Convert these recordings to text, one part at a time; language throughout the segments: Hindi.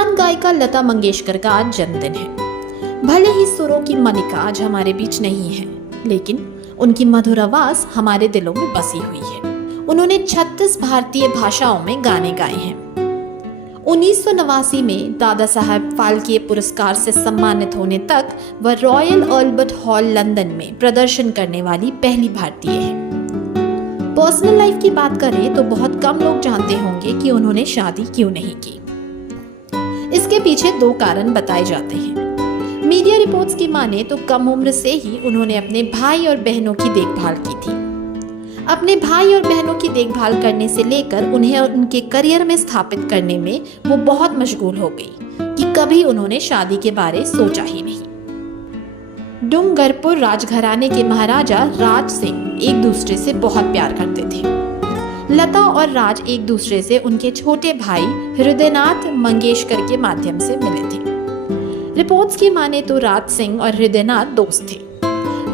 महान गायिका लता मंगेशकर का आज जन्मदिन है। भले ही सुरों की मलिका आज हमारे बीच नहीं है, लेकिन उनकी मधुर आवाज हमारे दिलों में बसी हुई है। उन्होंने 36 भारतीय भाषाओं में गाने गाए हैं। 1989 में दादा साहब फाल्के पुरस्कार से सम्मानित होने तक वह रॉयल अल्बर्ट हॉल लंदन में प्रदर्शन करने वाली पहली भारतीय है। पर्सनल लाइफ की बात करें तो बहुत कम लोग जानते होंगे कि उन्होंने शादी क्यों नहीं की। इसके पीछे 2 कारण बताए जाते हैं। मीडिया रिपोर्ट्स की माने तो कम उम्र से ही उन्होंने अपने भाई और बहनों की देखभाल की थी। अपने भाई और बहनों की देखभाल करने से लेकर उन्हें उनके करियर में स्थापित करने में वो बहुत मशगूल हो गई कि कभी उन्होंने शादी के बारे सोचा ही नहीं। डूंगरपुर राजघराने के महाराजा राज सिंह एक दूसरे से बहुत प्यार करते थे। लता और राज एक दूसरे से उनके छोटे भाई हृदयनाथ मंगेशकर के माध्यम से मिले थे। रिपोर्ट्स की माने तो राज सिंह और हृदयनाथ दोस्त थे।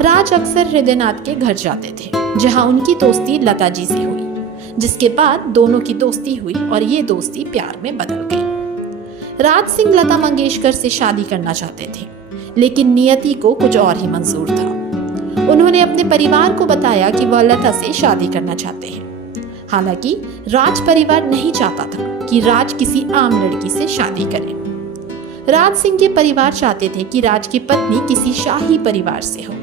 राज अक्सर हृदयनाथ के घर जाते थे, जहां उनकी दोस्ती लता जी से हुई, जिसके बाद दोनों की दोस्ती हुई और ये दोस्ती प्यार में बदल गई। राज सिंह लता मंगेशकर से शादी करना चाहते थे, लेकिन नियति को कुछ और ही मंजूर था। उन्होंने अपने परिवार को बताया कि वह लता से शादी करना चाहते हैं। हालांकि राज परिवार नहीं चाहता था कि राज किसी आम लड़की से शादी करे। राज सिंह के परिवार चाहते थे कि राज की पत्नी किसी शाही परिवार से हो,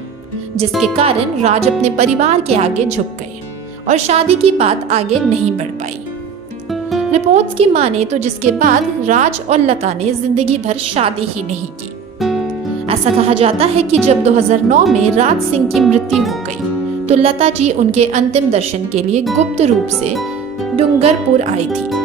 जिसके कारण राज अपने परिवार के आगे झुक गए और शादी की बात आगे नहीं बढ़ पाई। रिपोर्ट्स की माने तो जिसके बाद राज और लता ने जिंदगी भर शादी ही नहीं की। ऐसा कहा जाता है कि जब 2009 में राज सिंह की मृत्यु हो गई तो लता जी उनके अंतिम दर्शन के लिए गुप्त रूप से डूंगरपुर आई थी।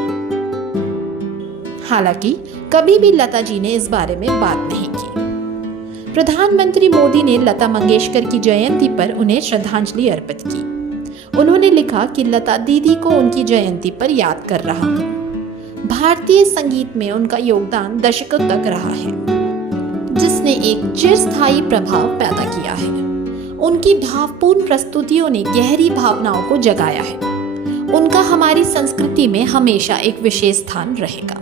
हालांकि कभी भी लता जी ने इस बारे में बात नहीं की। प्रधानमंत्री मोदी ने लता मंगेशकर की जयंती पर उन्हें श्रद्धांजलि अर्पित की। उन्होंने लिखा कि लता दीदी को उनकी जयंती पर याद कर रहा हूँ। भारतीय संगीत में उनका योगदान दशकों तक रहा है, जिसने एक चिरस्थायी प्रभाव पैदा किया है। उनकी भावपूर्ण प्रस्तुतियों ने गहरी भावनाओं को जगाया है। उनका हमारी संस्कृति में हमेशा एक विशेष स्थान रहेगा।